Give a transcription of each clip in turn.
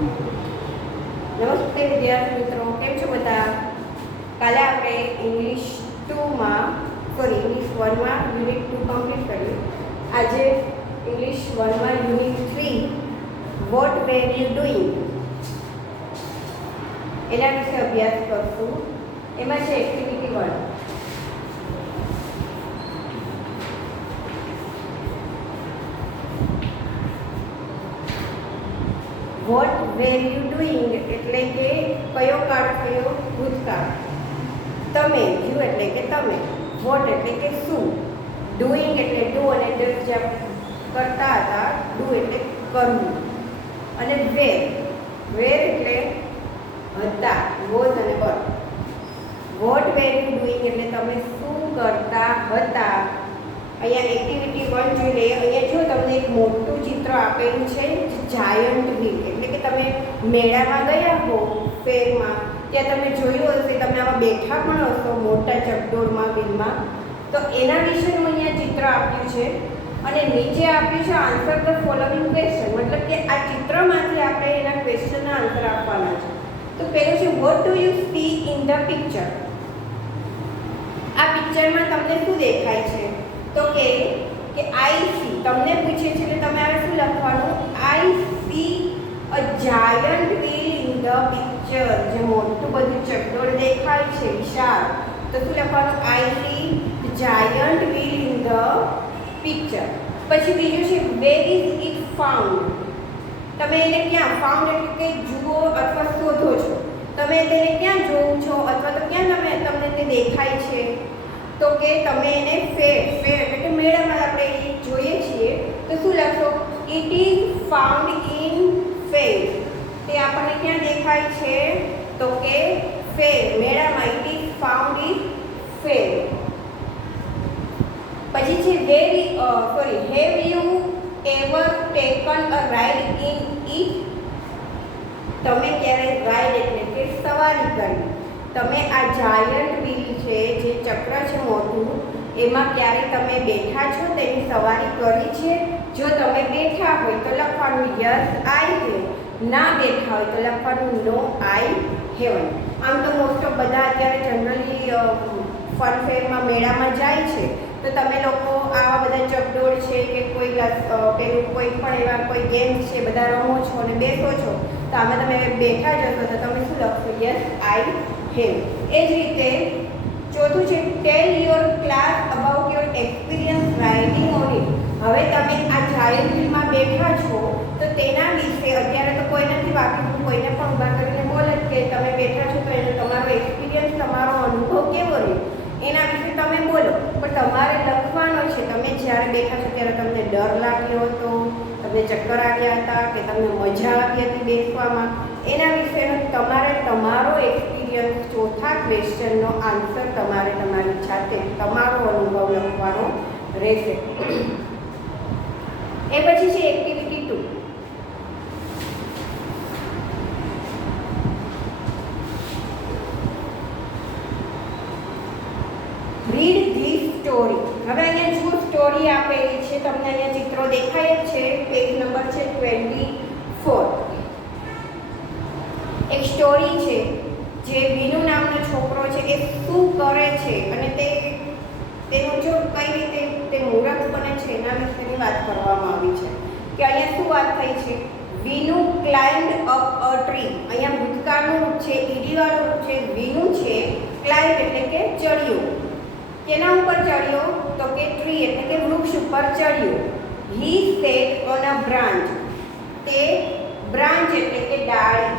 નમસ્તે વિદ્યાર્થી મિત્રો, કેમ છો બધા? કાલે આપણે ઇંગ્લિશ 2માં ઇંગ્લિશ 1માં યુનિટ 2 કમ્પ્લીટ કર્યું. આજે ઇંગ્લિશ 1માં unit 3 what were you doing એના વિશે અભ્યાસ કરશું. એમાં છે activity 1. What were you doing એટલે કે કયો કાળ કયો ભૂતકાળ. તમે યુ એટલે કે તમે, વોટ એટલે કે શું, ડુઈંગ એટલે ડુ અને ડઝ જે આપણે કરતા હતા, ડુ એટલે કરવું, અને વેર એટલે હતા, વોઝ અને વર. વોટ વેર યુ ડુઈંગ એટલે તમે શું કરતા હતા. અહીંયા એક્ટિવિટી 1 જોઈ લઈએ. અહીંયા જો તમને એક મોટું ચિત્ર આપેલું છે, જાયન્ટ વ્હીલ એટલે કે તમે મેળામાં ગયા હો, ફેરમાં, ત્યાં તમે જોયું હશે, તમે આમાં બેઠા પણ હશો મોટા ચકડોળમાં, વ્હીલમાં. તો એના વિશેનું અહીંયા ચિત્ર આપ્યું છે અને નીચે આપ્યું છે આન્સર ધ ફોલોવિંગ ક્વેશ્ચન, મતલબ કે આ ચિત્રમાંથી આપણે એના ક્વેશ્ચનના આન્સર આપવાના છે. તો પહેલું છે what do you C in the picture. આ પિક્ચરમાં તમને શું દેખાય છે? તો કે આઈ સી, તમને પૂછે છે એટલે તમે હવે શું લખવાનું? I see a giant wheel in the picture. જે મોટું બધું ચકડોળ દેખાય છે, વિશાળ, તો શું લખવાનું? I see giant wheel in the picture. પછી બીજું છે વેર ઇઝ ઇટ ફાઉન્ડ. તમે એને ક્યાં, ફાઉન્ડ એટલે કે જુઓ અથવા શોધો છો, તમે તેને ક્યાં જોવો છો અથવા તો ક્યાં તમને તે દેખાય છે? તો કે તમે એને ફેર એટલે કે મેળામાં આપણે એ જોઈએ છીએ, તો શું લખશો? ઇટ ઇઝ ફાઉન્ડ ઇન ફેર. તે આપણને ક્યાં દેખાય છે? તો કે ફેર, મેળામાં. ઇટ ઇઝ ફાઉન્ડ ઇન ફેર. પછી છે have you ever taken a ride in it. તમે ક્યારે રાઇડ એટલે કે સવારી કરી. તમે આ જાયન્ટ વ્હીલ છે, જે ચક્ર છે મોટું, એમાં ક્યારે તમે બેઠા છો, તેની સવારી કરી છે? જો તમે બેઠા હોય તો લખવાનું યસ આઈ હેવ, ના બેઠા હોય તો લખવાનું નો આઈ હેવન્ટ. આમ તો મોસ્ટ ઓફ બધા અત્યારે જનરલી ફન ફેરમાં મેળામાં જાય છે, તો તમે લોકો આવા બધા ચકડોળ છે કે કોઈ પેલું કોઈ પણ એવા કોઈ ગેમ્સ છે બધા રમો છો અને બેસો છો, તો આમાં તમે બેઠા જશો તો તમે શું લખશો? Yes I have. એ જ રીતે ચોથું છે ટેલ your class about your experience riding on it. હવે તમે આ જાયન્ટ વ્હીલમાં બેઠા છો તો તેના વિશે અત્યારે તો કોઈ નથી બાકી, હું કોઈને પણ ઊભા કરીને બોલે કે તમે બેઠા છો તો એનો તમારો એક્સપિરિયન્સ, તમારો અનુભવ કેવો રહ્યો એના વિશે તમે બોલો. પણ તમારે લખવાનો છે તમે જ્યારે બેઠા છો ત્યારે તમને ડર લાગ્યો હતો, તમને ચક્કર આવ્યા હતા કે તમને મજા આવી હતી બેસવામાં, એના વિશેનો તમારે તમારો એક્સપિરિયન્સ ચોથા ક્વેશ્ચનનો આન્સર તમારે તમારી જાતે તમારો અનુભવ લખવાનો રહેશે. એ પછી છે એક્ટિવિટી 2. Read this story. હવે અહીંયા જો સ્ટોરી આપેલી છે, તમને અહીંયા ચિત્રો દેખાય જ છે, પેજ નંબર છે 24. એક સ્ટોરી છે, જે વિનુ નામનો છોકરો છે એ શું કરે છે અને તેનું જો કઈ રીતે તે મૂર્ખ બને છે એના વિશેની વાત કરવામાં આવી છે. કે અહીંયા શું વાત થઈ છે? Vinu climbed up a tree. અહીંયા ભૂતકાળનું રૂપ છે, ઈડીવાળું રૂપ છે. વિનુ છે, ક્લાઇમ્બ એટલે કે ચડ્યો. કેના ઉપર ચડ્યો? તો કે ટ્રી એટલે કે વૃક્ષ ઉપર ચડ્યો. હી સેટ ઓન અ બ્રાન્ચ. તે બ્રાન્ચ એટલે કે ડાળી,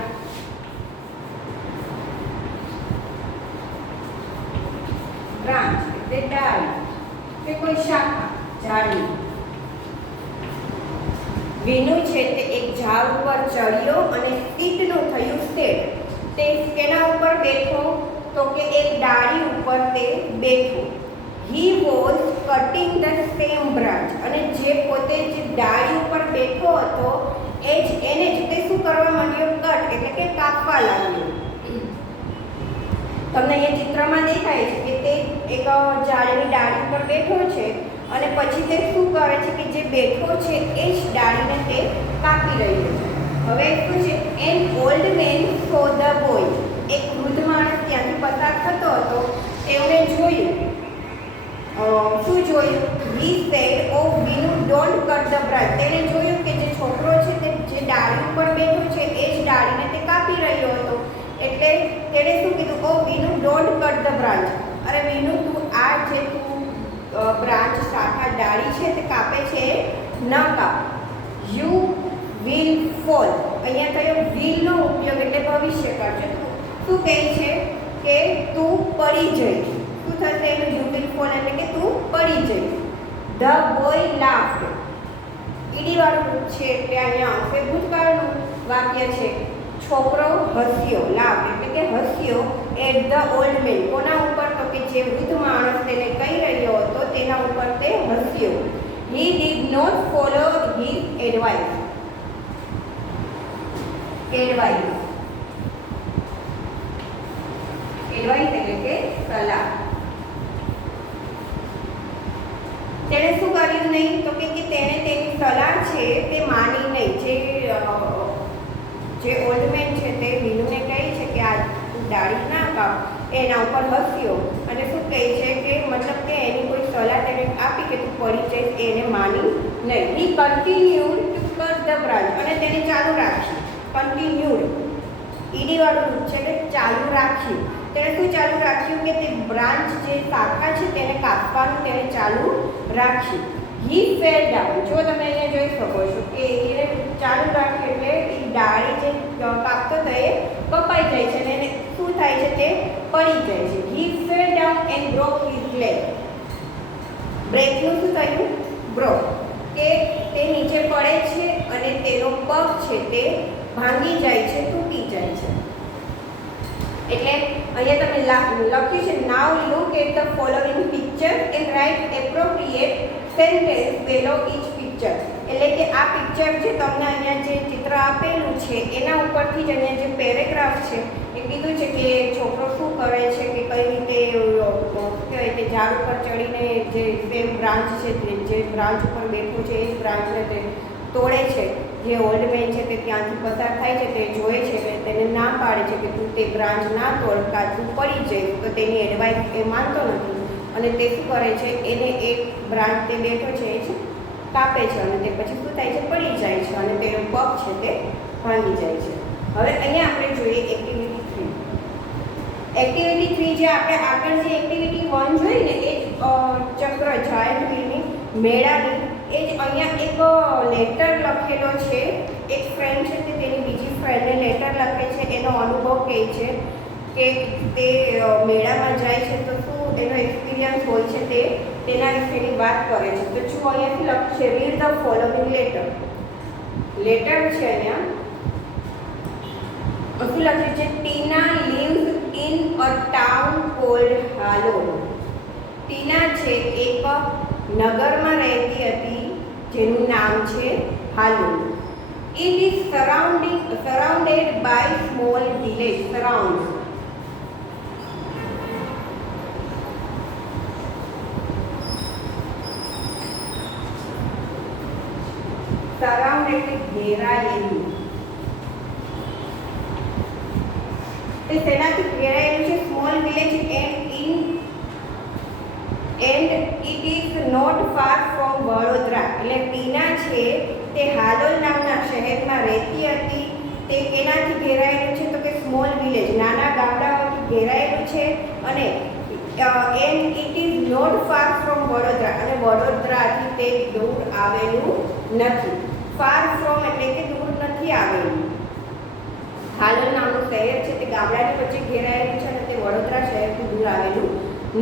બ્રાન્ચ એટલે ડાળી કે કોઈ શાખા, ઝાડની. વિનુ છે તે એક ઝાડ ઉપર ચડ્યો અને સીટનું થયું સેટ. તે કેના ઉપર બેઠો? તો કે એક ડાળી ઉપર તે બેઠો. He was cutting the same branch. અને જે પોતે જે ડાળી ઉપર બેઠો હતો એને જ તે શું કરવા માંડ્યો? કટ એટલે કે કાપવા લાગ્યો. તમને અહીંયા ચિત્રમાં દેખાય છે કે તે એક ઝાડની ડાળી પર બેઠો છે અને પછી તે શું કરે છે કે જે બેઠો છે એ જ ડાળીને તે કાપી રહ્યો છે. હવે શું છે? An old man so the boy. એક વૃદ્ધ માણસ ત્યાંથી પસાર થતો હતો. તેમણે જોયું. શું જોયું? He said, oh Vinu don't cut the branch. તેણે જોયું કે જે છોકરો છે તે જે ડાળી ઉપર બેઠો છે એ જ ડાળીને તે કાપી રહ્યો હતો. એટલે તેણે શું કીધું? Oh Vinu don't cut the branch. અરે વિનુ, તું આ જે તું બ્રાન્ચ શાખા ડાળી છે તે કાપે છે ન કાપ. You will fall. અહીંયા કયો વિલનો ઉપયોગ એટલે ભવિષ્યકાળ છે. શું કહે છે કે તું પડી જઈશ. શું થશે એનું? યુ વિલ ફોલ એટલે કે તું પડી જઈશ. The boy laughed. ઈડીવાળું રૂપ છે એટલે અહીંયા આવશે ભૂતકાળનું વાક્ય છે. છોકરો હસ્યો. લાફ્ડ એટલે કે હસ્યો એટ ધ ઓલ્ડ મેન. કોના ઉપર? તો કે જે વૃદ્ધ માણસ તેને કહી રહ્યો હતો તેના ઉપર તે હસ્યો. He did not follow his advice. Advice એટલે કે સલાહ. તેણે શું કર્યું નહીં? તો કે તેણે તેની સલાહ છે તે માની નહીં. જે ઓલ્ડમેન છે તે વિનુને કહે છે કે આ ડાળી ના કાપ, એના ઉપર હસ્યો અને શું કહે છે કે મતલબ કે એની કોઈ સલાહ તેને આપી કે તું પડી જઈશ, એને માની નહીં. He continued to cut the branch. અને તેને ચાલુ રાખ્યું. કન્ટિન્યુડ ઈડીવાળું રૂપ છે એટલે ચાલુ રાખ્યું. તેણે શું ચાલુ રાખ્યું? કે તે બ્રાન્ચ જે શાખા છે તેને કાપવાનું તેણે ચાલુ રાખ્યું. હી ફેલ ડાઉન. જો તમે અહીંયા જોઈ શકો છો કે એને ચાલુ રાખ્યું એટલે એ ડાળી જે કાપતો હતો એ કપાઈ જાય છે અને એને શું થાય છે? તે પડી જાય છે. He fell down and broke his leg. બ્રેકનું શું થયું? બ્રોક. કે તે નીચે પડે છે અને તેનો પગ છે તે ભાંગી જાય છે, તૂટી જાય છે. એટલે અહીંયા તમે લખ્યું છે now look at the following picture and write appropriate sentence below each picture. એટલે કે આ પિક્ચર જે તમને અહીંયા જે ચિત્ર આપેલું છે એના ઉપરથી જ અહીંયા જે પેરેગ્રાફ છે એ કીધું છે કે છોકરો શું કરે છે કે કઈ રીતે કહેવાય કે ઝાડ ઉપર ચડીને જે સેમ બ્રાન્ચ છે જે બ્રાન્ચ ઉપર બેઠો છે એ જ બ્રાન્ચને તે તોડે છે. જે ઓલ્ડ મેન છે તે ત્યાંથી પસાર થાય છે તે જોવે છે કે તેને ના પાડે છે કે તું તે બ્રાન્ચ ના તોડ, કાં તું પડી જાય. તો તેની એડવાઇસ એ માનતો નથી અને તે શું કરે છે? એને એક બ્રાન્ચ તે બેઠો છે એ જ કાપે છે અને તે પછી શું થાય છે? પડી જાય છે અને તેનો પગ છે તે ભાંગી જાય છે. હવે અહીંયા આપણે જોઈએ એક્ટિવિટી 3. એક્ટિવિટી 3 જે આપણે આગળ જે એક્ટિવિટી 1 જોઈ ને એ ચક્ર જાયન્ટ વ્હીલની મેળાની એ જ અહીંયા એક લેટર લખેલો છે. એક ફ્રેન્ડ છે તે તેની બીજી ફ્રેન્ડને લેટર લખે છે, એનો અનુભવ કહે છે કે તે મેળામાં જાય છે તો શું એનો એક્સપિરિયન્સ હોય છે તે તેના વિશેની વાત કરે છે. તો શું અહીંયાથી લખ્યું છે? Read the following letter. Letter છે અહીંયા શું લખ્યું છે? Tina lives in a town called Halol. Tina છે એક નગરમાં રહેતી હતી જેનું નામ છે Halol. It is surrounded by small village. Surround એટલે ઘેરાયેલું. તે તેનાથી ઘેરાયેલું છે small village and it is not far from Vadodara. એટલે ટીના છે તે હાલોલ નામના શહેરમાં રહેતી હતી. તે કેનાથી ઘેરાયેલું છે? તો કે સ્મોલ વિલેજ, નાના ગામડાઓથી ઘેરાયેલું છે અને and it is not far from Vadodara. અને વડોદરાથી તે દૂર આવેલું નથી. ફાર ફ્રોમ એટલે કે દૂર નથી આવેલું. હાલોલ નામનું શહેર છે તે ગામડાની વચ્ચે ઘેરાયેલું છે અને તે વડોદરા શહેરથી દૂર આવેલું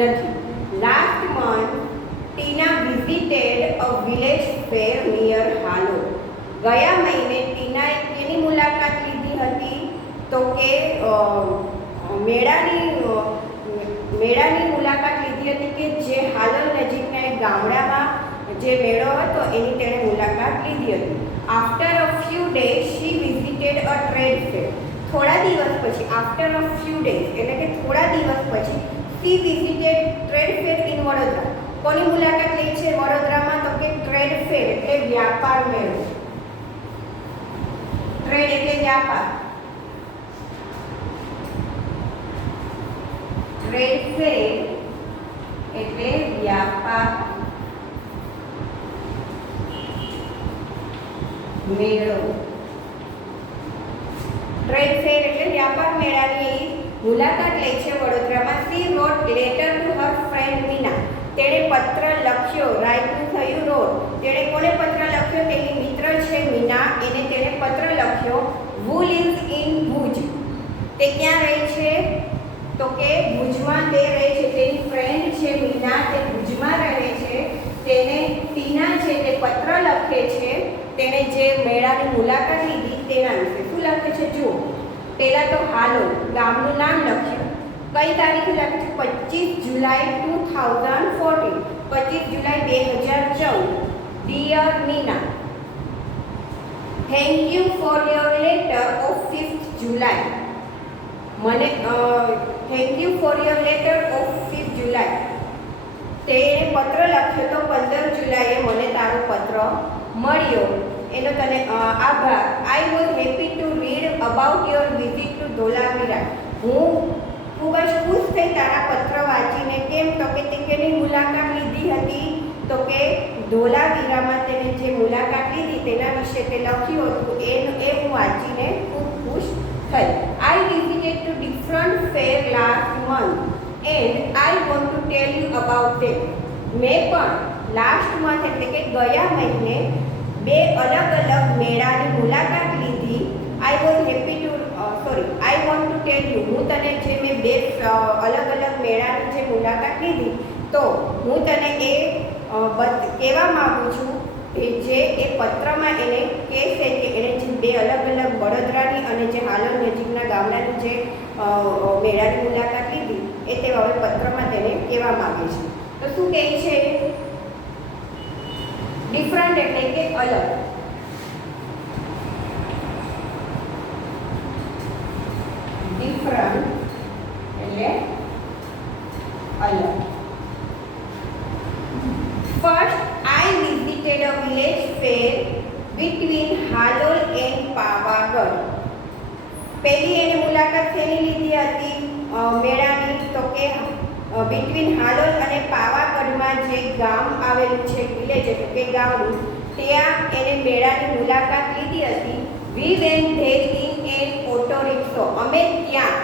નથી. Last month Tina visited a village fair near Halol. ગયા મહિને ટીનાએ તેની મુલાકાત લીધી હતી? તો કે મેળાની મુલાકાત લીધી હતી કે જે હાલોલ નજીકના એક ગામડામાં જે મેળો હતો એની તેણે મુલાકાત લીધી હતી. After a few days she visited a trade fair. થોડા દિવસ પછી, આફ્ટર અ ફ્યુ ડેઝ એટલે કે થોડા દિવસ પછી she visited trade fair in Vadodara. કોની મુલાકાત લે છે વડોદરામાં? તો કે ટ્રેડ ફેર એટલે વ્યાપાર મેળો. ટ્રેડ એટલે વ્યાપાર, ટ્રેડ ફેર એટલે વ્યાપાર મેળો, ટ્રેડ ફેર એટલે વ્યાપાર મેળાની મુલાકાત લે છે વડોદરામાં. She wrote letter to her friend Meena, તેણે પત્ર લખ્યો, રાઇટનું થયું રોટ. તેણે કોને પત્ર લખ્યો? તેની મિત્ર છે મીના, એને તેણે પત્ર લખ્યો. હુ લિવ્સ ઇન ભુજ, તે ક્યાં રહે છે? તો કે ભુજમાં તે રહે છે. તેની ફ્રેન્ડ છે મીના, તે ભુજમાં રહે છે. તેને ટીના છે તે પત્ર લખે છે, તેણે જે મેળાની મુલાકાત લીધી તેના વિશે. શું લખે છે જુઓ. પહેલાં તો હાલોલ ગામનું નામ લખ્યું. કઈ તારીખે લખે છે? 25 July 2014, 25 July 2014. Dear Meena, thank you for your letter of 5th July. મને thank you for your letter of 5th July. તેણે પત્ર લખ્યો તો 15 જુલાઈએ મને તારો પત્ર મળ્યો, એનો તને આભાર. I was happy to read about your visit to Dholavira. હું ખૂબ જ ખુશ થઈ તારા પત્ર વાંચીને. કેમ? તો કે તે કેની મુલાકાત લીધી હતી? તો કે ધોલાવીરામાં તેને જે મુલાકાત લીધી તેના વિશે તે લખ્યું હતું. એ હું વાંચીને ખૂબ ખુશ થઈ. I visited two different fair last month and I want to tell you about them. મેં પણ લાસ્ટ મંથ એટલે કે ગયા મહિને 2 અલગ અલગ મેળાની મુલાકાત લીધી. આઈ was happy two I want to tell you, હું તને જે મેં 2 અલગ અલગ મેળાની જે મુલાકાત લીધી તો હું તને એ કહેવા માગું છું કે જે એ પત્રમાં એને કહેશે કે એણે જે 2 અલગ અલગ વડોદરાની અને જે હાલોલ નજીકના ગામડાની જે મેળાની મુલાકાત લીધી એ તે હવે પત્રમાં તેને કહેવા માગે છે. તો શું કહે છે? ડિફરન્ટ એટલે કે અલગ. ડિફરન્ટ એટલે અલગ. First I visited a village fair between Halol and Pavagadh. પહેલી એને મુલાકાત શેની લીધી હતી મેળાની? તો કે બિટવીન હાલોલ અને પાવાગઢમાં જે ગામ આવેલું છે, વિલેજ એટલે કે ગામ, ત્યાં એને મેળાની મુલાકાત લીધી હતી. We went there in an auto rickshaw. અમે ત્યાં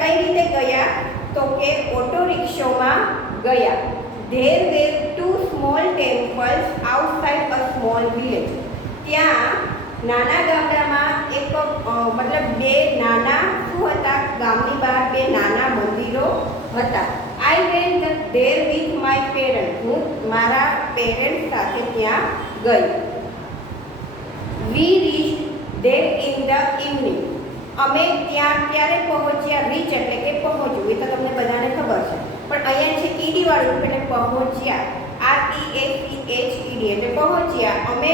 કઈ રીતે ગયા? તો કે ઓટો રિક્ષોમાં ગયા. There were 2 small temples outside a small village. ત્યાં નાના ગામડામાં મતલબ 2 નાના શું હતા? ગામની બહાર 2 નાના મંદિરો હતા. I went there with my parents. હું મારા પેરેન્ટ્સ સાથે ત્યાં ગઈ. We reach there in the evening. અમે ત્યાં ક્યારે પહોંચ્યા? રીચ એટલે કે પહોંચવું, એ તો તમને બધાને ખબર છે, પણ અહીંયા છે ઈડી વાળું એટલે પહોંચ્યા. REACHED એટલે પહોંચ્યા. અમે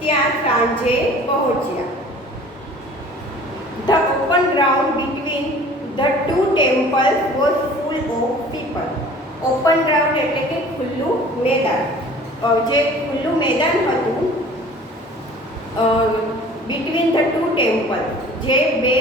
ત્યાં સાંજે પહોંચ્યા. The open ground between the 2 temples was full of people. Open ground એટલે કે ખુલ્લું મેદાન. જે ખુલ્લું મેદાન હતું બિટવીન ધ 2 ટેમ્પલ, જે 2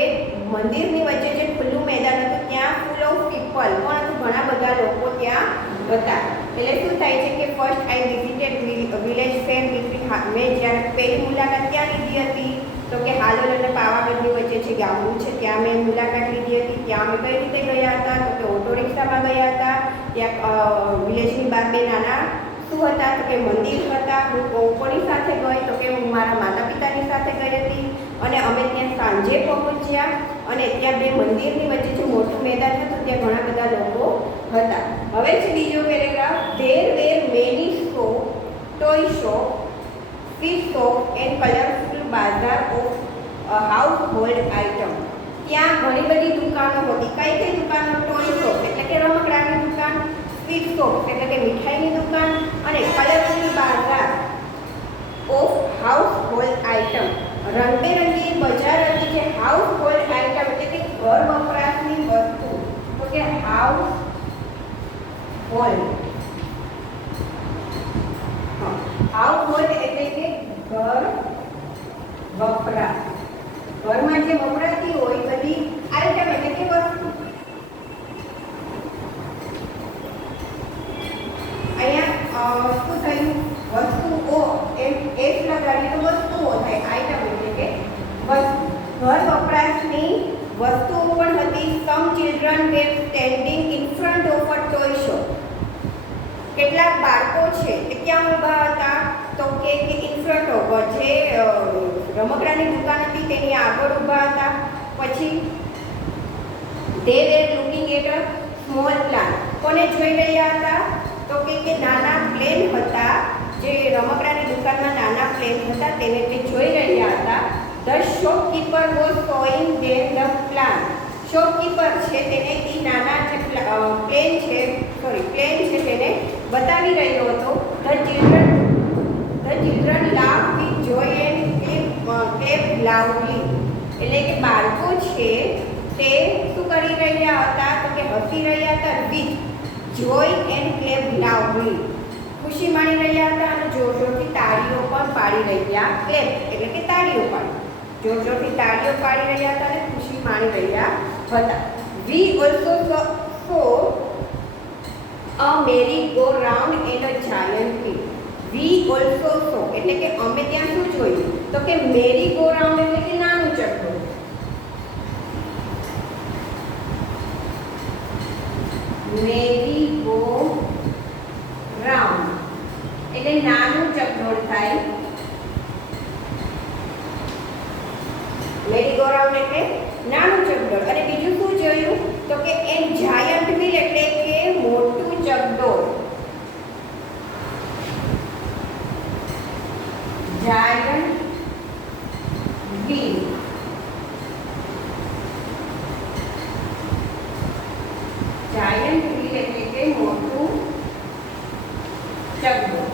મંદિરની વચ્ચે જે ખુલ્લું મેદાન હતું ત્યાં ફૂલ ઓફ પીપલ પણ ઘણા બધા લોકો ત્યાં હતા. એટલે શું થાય છે કે first I visited village fair between. મેં જ્યારે પહેલી મુલાકાત ક્યાં લીધી હતી? તો કે હાલોલ અને પાવાગઢની વચ્ચે જે ગામડું છે ત્યાં મેં મુલાકાત લીધી હતી. ત્યાં અમે કઈ રીતે ગયા હતા? તો કે ઓટો રિક્ષામાં ગયા હતા. ત્યાં વિલેજની બહાર 2 નાના શું હતા? તો કે મંદિર હતા. હું કોની સાથે ગઈ? તો કે હું મારા માતા પિતાની સાથે ગઈ હતી. અને અમે ત્યાં સાંજે પહોંચ્યા અને ત્યાં 2 મંદિરની વચ્ચે જે મોટું મેદાન હતું ત્યાં ઘણા બધા લોકો હતા. હવે છે બીજો paragraph. There were many shop, toy shop, fish shop and colourful bazaar of household item. ત્યાં ઘણી બધી દુકાનો હતી. કઈ દુકાનો? ટોય શોપ એટલે કે રમકડાની દુકાન, ફિશ શોપ એટલે કે મીઠાઈની દુકાન, અને colourful bazaar of household item. રંગબેરંગી બજાર હતી જે હાઉસ હોલ્ડ આઇટમ એટલે કે ઘર વપરાશની વસ્તુ. તો કે હાઉસ હોલ્ડ, હાઉસ હોલ્ડ એટલે કે ઘર વપરા. ઘરમાં જે વપરાતી હોય બધી આઈટમ એટલે કે વસ્તુ. અહીંયા શું થયું? વસ્તુઓ એમ એક લગાડી તો વસ્તુઓ થાય. આઈટમ એટલે કે વસ્તુ. ઘર વપરાશની વસ્તુઓ પણ હતી. Some children were standing in front of a toy shop. કેટલાક બાળકો છે તે ક્યાં ઊભા હતા? તો કે ઇન ફ્રન્ટ ઓફ, જે રમકડાની દુકાન હતી તેની આગળ ઊભા હતા. પછી they were looking at a small plant. કોને જોઈ રહ્યા હતા? તો કે નાના પ્લેન હતા. જે રમકડાની દુકાનમાં નાના પ્લેન હતા તેને તે જોઈ રહ્યા હતા. The shopkeeper was showing them the plant. Shopkeeper છે તેને એ નાના જે પ્લેન છે તેને બતાવી રહ્યો હતો. The children laughed with joy and clapped loudly. એટલે કે બાળકો છે તે શું કરી રહ્યા હતા? તો કે હસી રહ્યા હતા. with joy and clapped loudly. ખુશી માણી રહ્યા હતા અને જોરથી તાળીઓ પણ પાડી રહ્યા. ક્લેપ એટલે કે તાળીઓ પાડી. જોરથી તાળીઓ પાડી રહ્યા હતા અને ખુશી માણી રહ્યા હતા. We also saw a merry-go-round and a giant wheel. We also saw એટલે કે અમે ત્યાં શું જોયું? તો કે merry-go-round એટલે કે નાનું ચકડોળ. merry-go-round એટલે નાનું ચકડોળ થાય. merry-go-round એટલે નાનું ચકડોળ. અને બીજું શું જોયું? તો કે એન જાયન્ટ વ્હીલ એટલે કે મોટું ચકડોળ. Giant wheel. જાયન્ટ વ્હીલ એટલે કે મોટું ચકડોળ.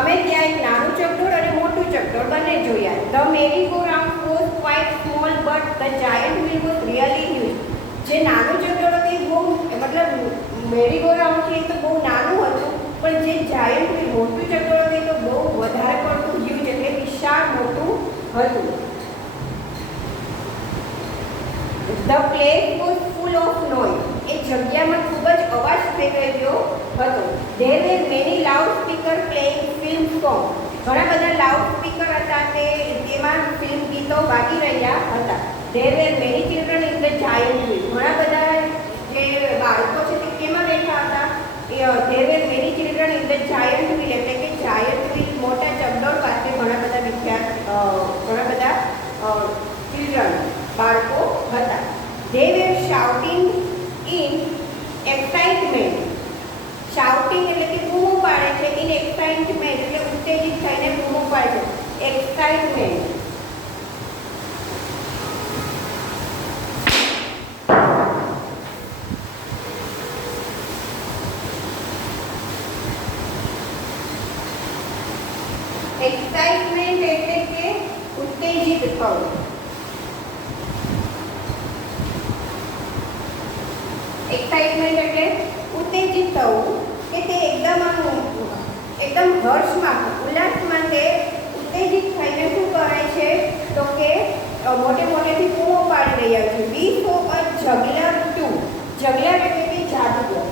અમે ત્યાં એક નાનું ચકડોળ અને મોટું ચકડોળ બંને જોયા. The merry-go-round was quite small but the giant wheel was really huge. જે નાનું ચકડોળ હતું એ બહુ મતલબ merry-go-round છે એ તો બહુ નાનું હતું, પણ જે giant wheel મોટું ચકડોળ હતું એ તો બહુ વધારે પડતું huge એટલે વિશાળ મોટું હતું. The place was full of noise. એ જગ્યામાં ખૂબ જ અવાજ થઈ રહ્યો હતો. There were many loudspeakers playing film songs. ઘણા બધા લાઉડ સ્પીકર હતા તેમાં ફિલ્મ ગીતો વાગી રહ્યા હતા. There were many children in the giant wheel. ઘણા બધા જે બાળકો છે તે કેમાં બેઠા હતા? There were many children in the giant wheel એટલે કે giant wheel મોટા ચકડોળ પાસે ઘણા બધા children બાળકો હતા. They were shouting in excitement. Shouting એટલે કે બૂમો પાડે છે. in excitement એટલે ઉત્તેજિત થઈને બૂમો પાડે છે. excitement. excitement એટલે કે ઉત્તેજિત થવું. એક્સાઇટમેન્ટ એટલે ઉત્તેજિત થવું કે તે એકદમ હર્ષમાં ઉલ્લાસમાં તે ઉત્તેજિત થઈને શું કરે છે? તો કે મોટેથી બૂમો પાડી રહ્યા છે. We saw a juggler too. juggler એટલે કે જાદુગર.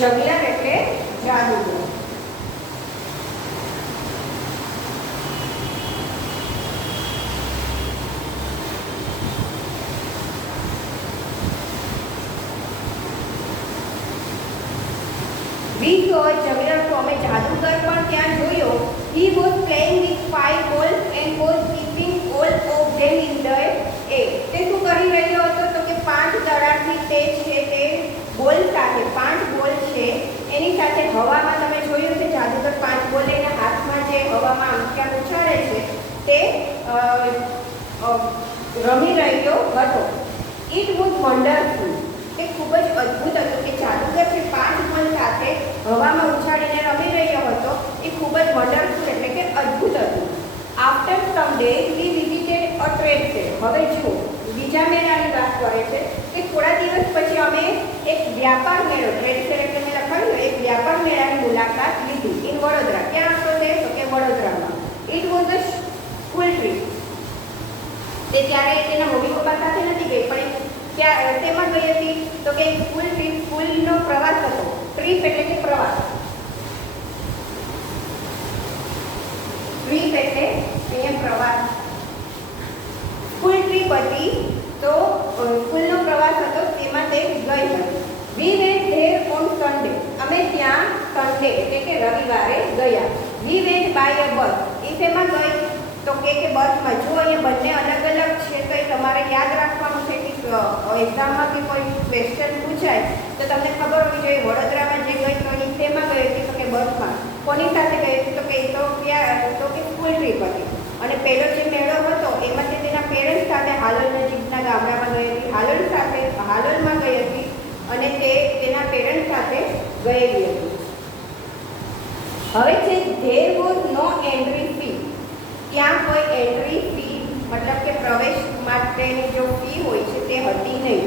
juggler એટલે જાદુગર. We saw a juggler too. અમે જાદુગર પણ ત્યાં જોયો. He was playing with 5 balls and was keeping all of them in the air. તે શું કરી રહ્યો હતો? તો કે 5 દડાથી તે છે તે બોલ સાથે 5 બોલ છે એની સાથે હવામાં તમે જોયું છે જાદુગર 5 બોલ લઈને હાથમાં જે હવામાં અંકિયા ઉછાળે છે તે રમી રહ્યો હતો. It was wonderful. તે ખૂબ જ અદ્ભુત હતું કે જાદુગર જે 5 બોલ સાથે હવામાં ઉછાળીને રમી રહ્યો હતો એ ખૂબ જ વન્ડરફુલ એટલે કે અદ્ભુત હતું. After some day we visited a trade ફેર. હવે જો બીજા મેળાની વાત કરે છે કે થોડા દિવસ પછી અમે એક વ્યાપાર મેળો ટ્રેડ ફેર એટલે મેં લખાવ્યું એક વ્યાપાર મેળાની મુલાકાત લીધી ઇન વડોદરા. ક્યાં હતો તે? તો કે વડોદરામાં. It was a school trip. તે ત્યારે તેના મમ્મી પપ્પા સાથે નથી ગઈ પણ ત્યાં તેમાં ગઈ હતી તો કે સ્કૂલ ટ્રીપ, સ્કૂલનો પ્રવાસ હતો. ટ્રીપ એટલે કે પ્રવાસ. ટ્રીપ એટલે અહીંયા પ્રવાસ. સ્કૂલ ટ્રીપ હતી તો સ્કૂલનો પ્રવાસ હતો તેમાં તે ગઈ હતી. We went there on Sunday. અમે ત્યાં સન્ડે એટલે કે રવિવારે ગયા. વી વેન્ટ બાય અ બસ. એ શેમાં ગઈ? તો કે બસમાં. જો અહીંયા બંને અલગ અલગ છે તો એ તમારે યાદ રાખવાનું છે કે એક્ઝામમાં કે કોઈ ક્વેશ્ચન પૂછાય તો તમને ખબર હોવી જોઈએ વડોદરામાં જે ગઈ તો એ શેમાં ગઈ હતી? તો કે બસમાં. કોની સાથે ગઈ હતી? તો કે એ તો ક્યાં? તો કે સ્કૂલ ટ્રીપ હતી. અને પહેલો જે મેળો હતો એમાં તે તેના પેરેન્ટ્સ સાથે હાલોલ નજીકના ગામડામાં ગઈ હતી. હાલોલમાં ગઈ હતી અને તે તેના પેરેન્ટ્સ સાથે ગયેલી હતી. હવે છે there was no entry fee. ત્યાં કોઈ એન્ટ્રી ફી મતલબ કે પ્રવેશ માટેની જો ફી હોય છે તે હતી નહીં.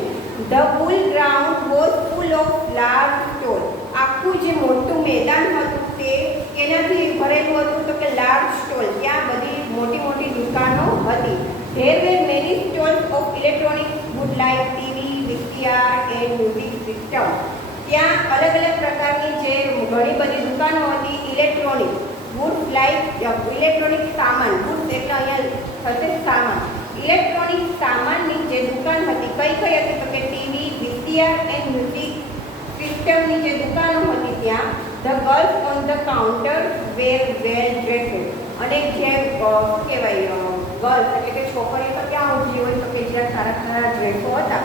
The full ground was full of large stall. આખું જે મોટું મેદાન હતું તે એનાથી ભરેલું હતું તો કે લાર્જ સ્ટોલ. ત્યાં બધી મોટી મોટી દુકાનો હતી. There were many stalls of electronics good like TV, VCR and music system. ત્યાં અલગ અલગ પ્રકારની જે ઘણી બધી દુકાનો હતી ઇલેક્ટ્રોનિક ગુડ લાઇક ઇલેક્ટ્રોનિક સામાન. ગુડ એટલે અહીંયા થશે સામાન. ઇલેક્ટ્રોનિક સામાનની જે દુકાન હતી કઈ કઈ હતી? તો કે ટીવી, વીસીઆર એન્ડ મ્યુઝિક સિસ્ટમની જે દુકાનો હતી ત્યાં. The girls on the counter were well dressed. અને જે કહેવાય ગર્લ્સ એટલે કે છોકરીઓ તો ક્યાં ઊભી હોય? તો કે જ્યાં સારા સારા ડ્રેસો હતા,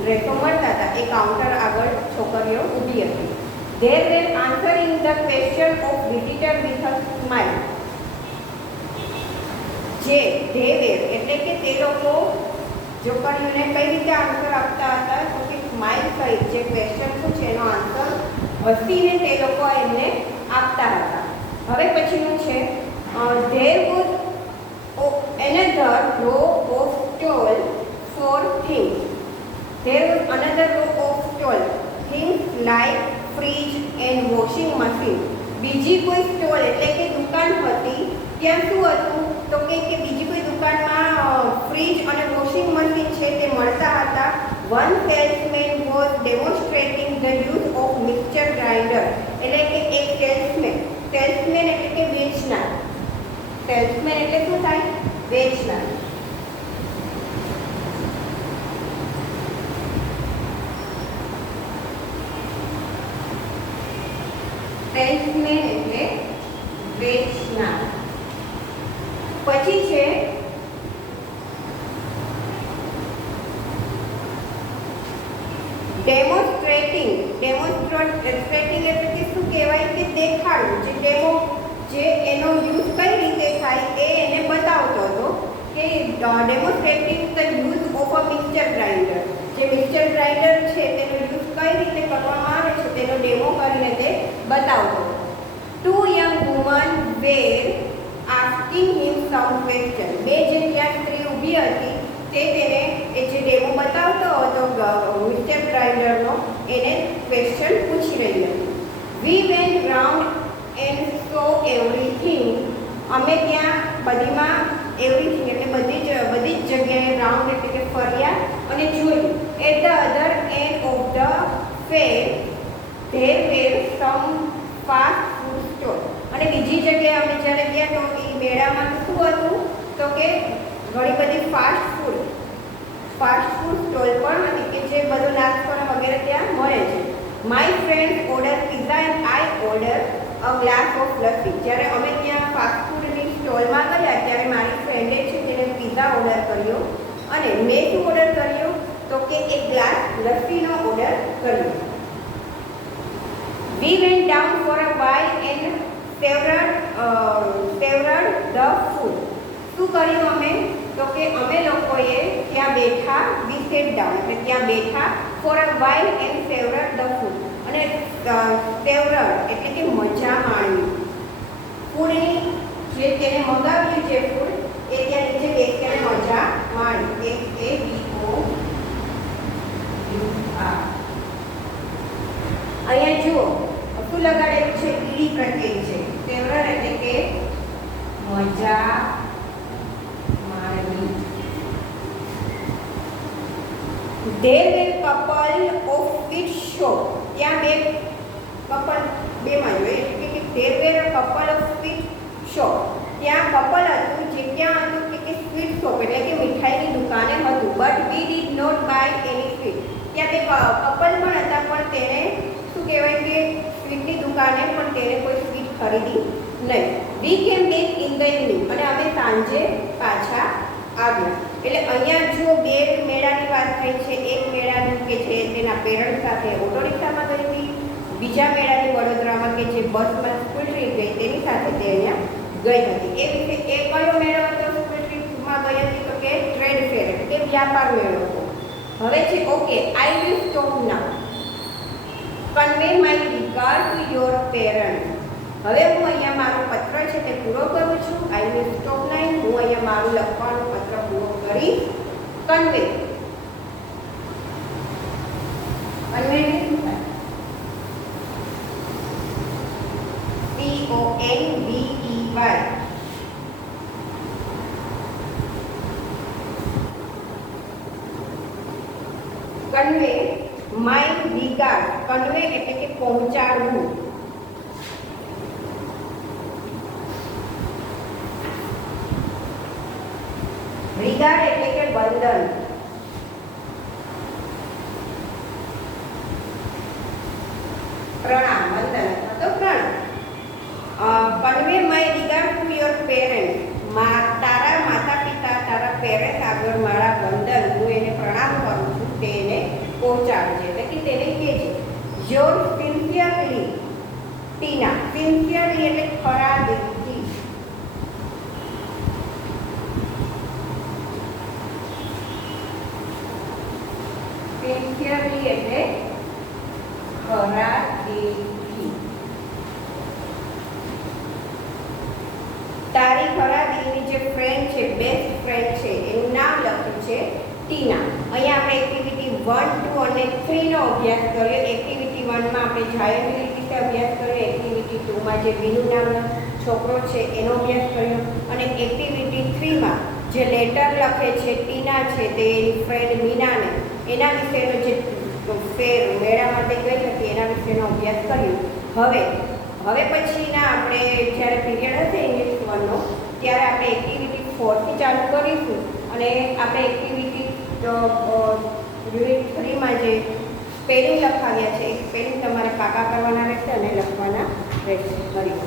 ડ્રેસો મળતા હતા એ કાઉન્ટર આગળ છોકરીઓ ઊભી હતી. There were answering the question of visitor with a smile. જે ધે વેર એટલે કે તે લોકો છોકરીઓને કઈ રીતે આન્સર આપતા હતા? તો કે સ્માઇલ કરી જે ક્વેશ્ચન પૂછે એનો આન્સર હસીને તે લોકો એમને આપતા હતા. હવે પછીનું છે there was another row of stall for things. There was another row of stall, things like fridge and washing machine. બીજી કોઈ સ્ટોલ એટલે કે દુકાન હતી ત્યાં શું હતું? તો કે બીજી કોઈ દુકાનમાં ફ્રીજ અને વોશિંગ મશીન છે તે મળતા હતા. One salesman was ડેમોન્સ્ટ્રેટિંગ the use of mixture grinder. એટલે કે એક સેલ્સમેન એટલે કે વેચનાર. સેલ્સમેન એટલે શું થાય? વેચનાર. સેલ્સમેન એટલે વેચનાર. પછી છે ડેમોન્સ્ટ્રેટિંગ. ડેમોન્સ્ટ્રેટિંગ એટલે કે શું કહેવાય? કે દેખાડવું. જે ડેમો જે એનો યુઝ કઈ રીતે થાય એ એને બતાવતો હતો કે ડેમોન્સ્ટ્રેટિંગ the use of a mixture grinder. જે મિક્સચર ગ્રાઇન્ડર છે તેનો યુઝ કઈ રીતે કરવામાં આવે છે તેનો ડેમો કરીને તે બતાવતો હતો. ટુ યંગ વુમન વેર આસ્કિંગ હિમ સમ ક્વેશ્ચન. બે જે ત્યાં સ્ત્રી ઊભી હતી તે તેને એ જે ડેમો બતાવતો હતો મિક્સચર ગ્રાઇન્ડરનો એને ક્વેશ્ચન પૂછી રહી હતી. We vent round and so everything. અમે ત્યાં બધીમાં એવરીથિંગ એટલે બધી જ જગ્યાએ રાઉન્ડ એટલે કે ફર્યા અને જોયું. At the other end of the fair there were some fast food store. અને બીજી જગ્યાએ અમે જ્યારે ગયા તો એ મેળામાં શું હતું? તો કે ઘણી બધી ફાસ્ટ ફૂડ સ્ટોલ પણ હતી કે જે બધો નાસ્તો વગેરે ત્યાં મળે છે. My friend order pizza and I order a glass of lassi. જ્યારે અમે ત્યાં ફાસ્ટ ફૂડની સ્ટોલમાં ગયા ત્યારે મારી ફ્રેન્ડે છે તેને પિઝા ઓર્ડર કર્યો અને મેં શું ઓર્ડર કર્યો? તો કે એક ગ્લાસ લસ્સીનો ઓર્ડર કર્યો. We went down for a while and savoured the food. શું કર્યું અમે? તો કે અમે લોકોએ ત્યાં બેઠા. વી સેટ ડાઉન એટલે ત્યાં બેઠા. For a while and savoured the food. અને સેવર્ડ એટલે કે મજા માણવી. ફૂડની જે તેને મંગાવ્યું છે ફૂડ એ ત્યાં નીચે બેસીને મજા માણી SAVOUR. અહીંયા જુઓ શું લગાડેલું છે, ઈડી પ્રત્યય છે. ફેવરેટ એટલે કે મજા માણવી. There were couple of fish shop. ત્યાં બે કપલ બેમાં જોઈએ કે there were a couple of fish shop. ત્યાં કપલ હતું જે ક્યાં હતું કે સ્વીટ શોપ એટલે કે મીઠાઈની દુકાને હતું. But we did not buy any sweet. ત્યાં બે કપલ પણ હતા પણ તેને શું કહેવાય કે સ્વીટની દુકાને પણ તેને કોઈ સ્વીટ ખરીદી નહીં. વી કેમ બેક ઇન ધ ઇવનિંગ. અને અમે સાંજે પાછા આવ્યા. એટલે અહીંયા જો બે મેળાની વાત થઈ છે. એક મેળાનું કે જે તેના પેરેન્ટ્સ સાથે ઓટો રિક્ષામાં ગઈ હતી, બીજા મેળાની વડોદરામાં કે જે બસમાં સ્કૂલ ટ્રીપ ગઈ તેની સાથે તે અહીંયા ગઈ હતી. એ વિશે એ કયો મેળો હતો સ્કૂલ ટ્રીપમાં ગઈ હતી તો કે ટ્રેડ ફેર એટલે કે વ્યાપાર મેળો હતો. હવે છે okay I will stop now. Convey my regard to your parents. હવે હું અહીંયા મારો પત્ર છે તે પૂરો કરું છું. આઈ વિલ સ્ટોપ નાઉ. હું અહીંયા મારું લખવાનું પત્ર પૂરો કરી convey. Convey CONVEY. Convey my regard. Convey એટલે કે પહોંચાડવું. રિગાર્ડ એટલે કે વંદન. પ્રણામ, વંદન અથવા તો પ્રણામ. Convey my regard to your parents. તારા માતા પિતા, તારા પેરેન્ટ્સ આગળ મારા વંદન, હું એને પ્રણામ કરું છું, તેને પહોંચાડજે એટલે કે તેને કહેજે. Your sincerely Tina. સિન્સિયરલી એટલે ખરા દિલથી. સિન્સિયરલી એટલે ખરા દિલથી. તારી ખરા દિલની જે ફ્રેન્ડ છે, બેસ્ટ ફ્રેન્ડ છે, એનું નામ લખ્યું છે ટીના. અહીંયા આપણે એક્ટિવિટી 1, 2 અને 3 નો અભ્યાસ કર્યો. એક્ટિવિટી 1 માં આપણે જાયન્ટ વિશે અભ્યાસ કર્યો. એક્ટિવિટી 2 માં જે વિનુ નામનો છોકરો છે એનો અભ્યાસ કર્યો. અને એક્ટિવિટી 3 માં જે લેટર લખે છે ટીના છે તે એની ફ્રેન્ડ મીનાને એના વિશેનો જે ફેર મેળા માટે ગઈ હતી એના વિશેનો અભ્યાસ કર્યો. હવે પછીના આપણે જ્યારે પીરિયડ હશે ઇંગ્લિશ 1 નો ત્યારે આપણે એક્ટિવિટી 4 થી ચાલુ કરીશું. અને આપણે એક્ટિવિટી યુનિટ 3 માં જે સ્પેલિંગ લખાવ્યા છે એ સ્પેલિંગ તમારે પાકા કરવાના રહેશે અને લખવાના રહેશે. ફરી